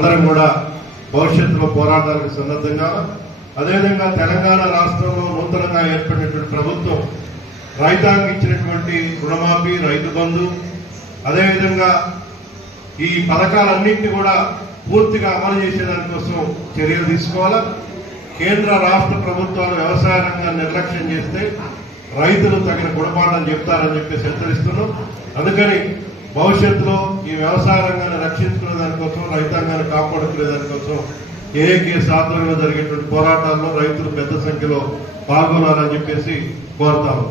అందరం కూడా భవిష్యత్తులో పోరాటాలకు సన్నద్ధంగా అదేవిధంగా తెలంగాణ రాష్ట్రంలో నూతనంగా ఏర్పడినటువంటి ప్రభుత్వం రైతాంగం ఇచ్చినటువంటి రుణమాఫీ రైతు బంధు అదేవిధంగా ఈ పథకాలన్నింటినీ కూడా పూర్తిగా అమలు చేసేదానికోసం చర్యలు తీసుకోవాలా. కేంద్ర రాష్ట్ర ప్రభుత్వాలు వ్యవసాయ రంగాన్ని నిర్లక్ష్యం చేస్తే రైతులు తగిన గుణపాఠం చెప్తారని చెప్పేసి హెచ్చరిస్తున్నాం. అందుకని భవిష్యత్తులో ఈ వ్యవసాయ రంగాన్ని రక్షించుకునే దానికోసం రైతాంగాన్ని కాపాడుకునే దానికోసం ఏకేఎస్ ఆధ్వర్యంలో జరిగేటువంటి పోరాటాల్లో రైతులు పెద్ద సంఖ్యలో పాల్గొనాలని చెప్పేసి కోరుతాము.